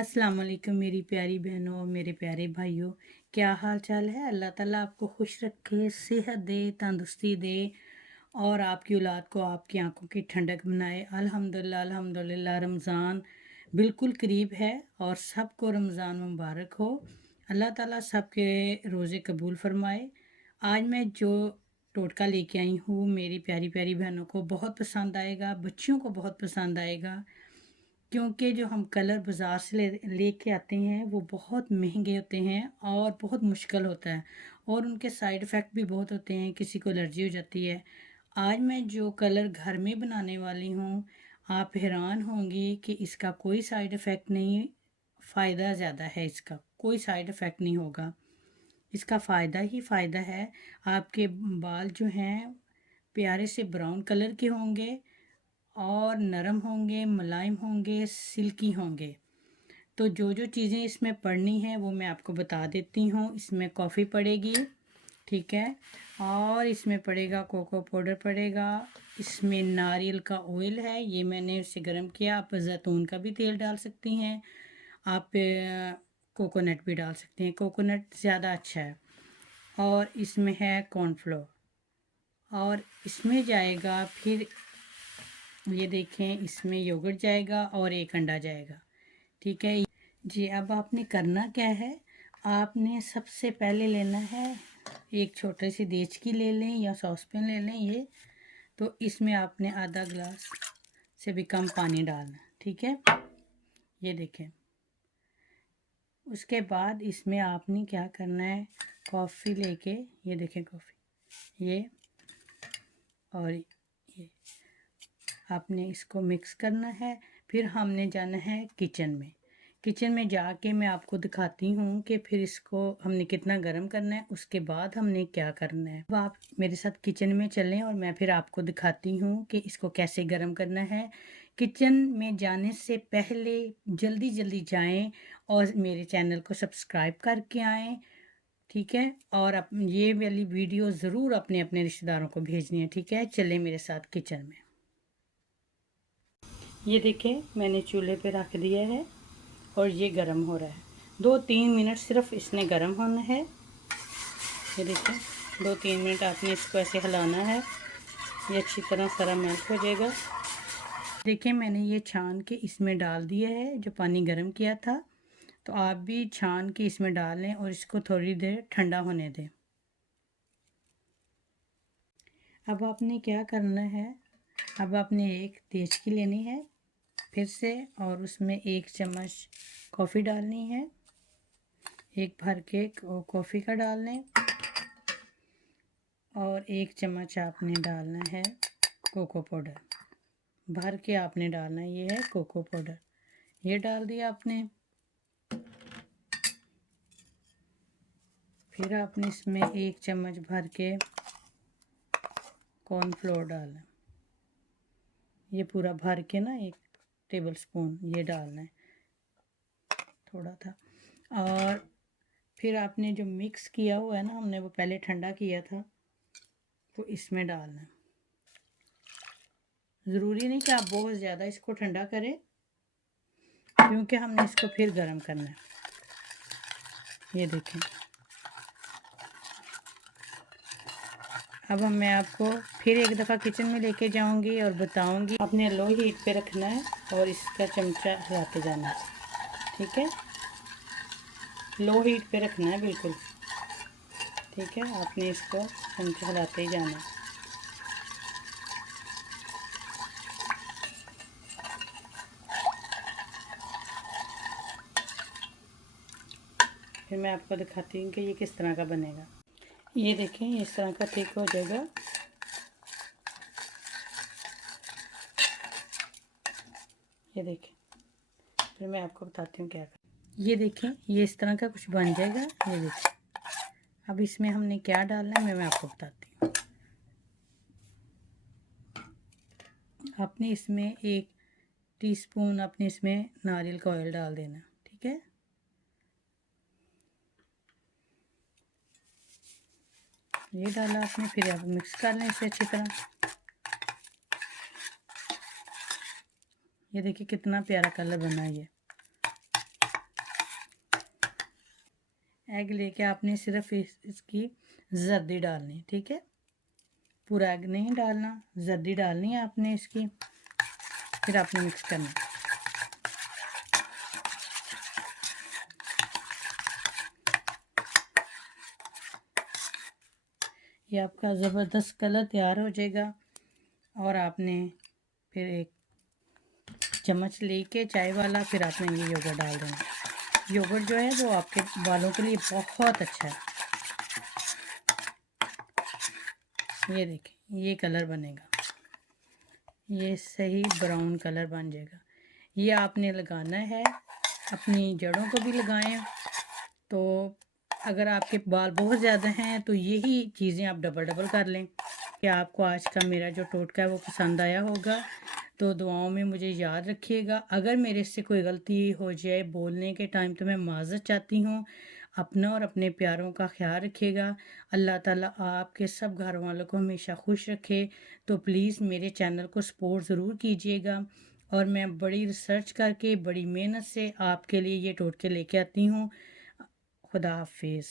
अस्सलाम वालेकुम मेरी प्यारी बहनों और मेरे प्यारे भाइयों। क्या हाल चाल है। अल्लाह ताला आपको खुश रखे, सेहत दे, तंदुरुस्ती दे और आपकी औलाद को आपकी आंखों की ठंडक बनाए। अल्हम्दुलिल्लाह अल्हम्दुलिल्लाह। रमज़ान बिल्कुल करीब है और सबको रमज़ान मुबारक हो। अल्लाह ताला सबके रोज़े कबूल फरमाए। आज मैं जो टोटका लेके आई हूँ मेरी प्यारी प्यारी बहनों को बहुत पसंद आएगा, बच्चियों को बहुत पसंद आएगा, क्योंकि जो हम कलर बाज़ार से लेके आते हैं वो बहुत महंगे होते हैं और बहुत मुश्किल होता है और उनके साइड इफ़ेक्ट भी बहुत होते हैं, किसी को एलर्जी हो जाती है। आज मैं जो कलर घर में बनाने वाली हूँ, आप हैरान होंगी कि इसका कोई साइड इफ़ेक्ट नहीं, फ़ायदा ज़्यादा है इसका, कोई साइड इफ़ेक्ट नहीं होगा। इसका फ़ायदा ही फ़ायदा है। आपके बाल जो हैं प्यारे से ब्राउन कलर के होंगे और नरम होंगे, मुलायम होंगे, सिल्की होंगे। तो जो जो चीज़ें इसमें पड़नी हैं वो मैं आपको बता देती हूँ। इसमें कॉफ़ी पड़ेगी, ठीक है, और इसमें पड़ेगा कोको पाउडर पड़ेगा, इसमें नारियल का ऑयल है, ये मैंने उसे गर्म किया। आप जैतून का भी तेल डाल सकती हैं, आप कोकोनट भी डाल सकते हैं, कोकोनट ज़्यादा अच्छा है। और इसमें है कॉर्नफ्लोर और इसमें जाएगा, फिर ये देखें इसमें योगर्ट जाएगा और एक अंडा जाएगा, ठीक है जी। अब आपने करना क्या है, आपने सबसे पहले लेना है एक छोटे सी देचकी ले लें या सॉसपैन ले लें ये, तो इसमें आपने आधा गिलास से भी कम पानी डालना, ठीक है। ये देखें, उसके बाद इसमें आपने क्या करना है, कॉफ़ी लेके, ये देखें कॉफ़ी, ये और ये आपने इसको मिक्स करना है। फिर हमने जाना है किचन में। किचन में जाके मैं आपको दिखाती हूँ कि फिर इसको हमने कितना गर्म करना है, उसके बाद हमने क्या करना है। अब आप मेरे साथ किचन में चलें और मैं फिर आपको दिखाती हूँ कि इसको कैसे गर्म करना है। किचन में जाने से पहले जल्दी जल्दी जाएं और मेरे चैनल को सब्सक्राइब करके आएँ, ठीक है। और ये वाली वीडियो ज़रूर अपने अपने रिश्तेदारों को भेजनी है, ठीक है। चलें मेरे साथ किचन में। ये देखें मैंने चूल्हे पे रख दिया है और ये गर्म हो रहा है। 2-3 मिनट सिर्फ इसने गर्म होना है। ये देखें 2-3 मिनट आपने इसको ऐसे हिलाना है, ये अच्छी तरह सारा मेल्ट हो जाएगा। देखिए मैंने ये छान के इसमें डाल दिया है जो पानी गर्म किया था, तो आप भी छान के इसमें डाल लें और इसको थोड़ी देर ठंडा होने दें। अब आपने क्या करना है, अब आपने एक देचकी लेनी है फिर से और उसमें 1 चम्मच कॉफ़ी डालनी है, एक भर के कॉफ़ी का डाल लें और 1 चम्मच आपने डालना है कोको पाउडर, भर के आपने डालना है। ये है कोको पाउडर, ये डाल दिया आपने। फिर आपने इसमें 1 चम्मच भर के कॉर्नफ्लोर डालना, ये पूरा भर के ना 1 टेबल स्पून ये डालना है, थोड़ा था। और फिर आपने जो मिक्स किया हुआ है ना, हमने वो पहले ठंडा किया था, वो इसमें डालना है। ज़रूरी नहीं कि आप बहुत ज़्यादा इसको ठंडा करें, क्योंकि हमने इसको फिर गर्म करना है। ये देखें, अब मैं आपको फिर एक दफ़ा किचन में लेके जाऊंगी और बताऊंगी। आपने लो हीट पे रखना है और इसका चमचा हिलाते जाना है, ठीक है। लो हीट पे रखना है बिल्कुल, ठीक है। आपने इसको चमचा हिलाते ही जाना है। फिर मैं आपको दिखाती हूँ कि ये किस तरह का बनेगा। ये देखें ये इस तरह का थिक हो जाएगा। ये देखें, फिर मैं आपको बताती हूँ क्या कर। ये देखें ये इस तरह का कुछ बन जाएगा। ये देखें, अब इसमें हमने क्या डालना है मैं आपको बताती हूँ। आपने इसमें 1 टीस्पून आपने इसमें नारियल का ऑयल डाल देना, ठीक है। ये डाला आपने, फिर आप मिक्स कर लें इसे अच्छी तरह। ये देखिए कितना प्यारा कलर बना है ये। एग लेके आपने सिर्फ इसकी जर्दी डालनी, ठीक है, पूरा एग नहीं डालना, जर्दी डालनी है आपने इसकी, फिर आपने मिक्स करना। ये आपका ज़बरदस्त कलर तैयार हो जाएगा और आपने फिर एक चम्मच लेके चाय वाला, फिर आपने ये योगर्ट डाल देना। योगर्ट जो है वो आपके बालों के लिए बहुत अच्छा है। ये देखें, ये कलर बनेगा, ये सही ब्राउन कलर बन जाएगा। ये आपने लगाना है, अपनी जड़ों को भी लगाएं। तो अगर आपके बाल बहुत ज़्यादा हैं तो यही चीज़ें आप डबल डबल कर लें। कि आपको आज का मेरा जो टोटका है वो पसंद आया होगा, तो दुआओं में मुझे याद रखिएगा। अगर मेरे से कोई गलती हो जाए बोलने के टाइम तो मैं माज़रत चाहती हूँ। अपना और अपने प्यारों का ख्याल रखिएगा। अल्लाह ताला आपके सब घर वालों को हमेशा खुश रखे। तो प्लीज़ मेरे चैनल को सपोर्ट ज़रूर कीजिएगा और मैं बड़ी रिसर्च करके बड़ी मेहनत से आपके लिए ये टोटके लेके आती हूँ। खुदा हाफिज़।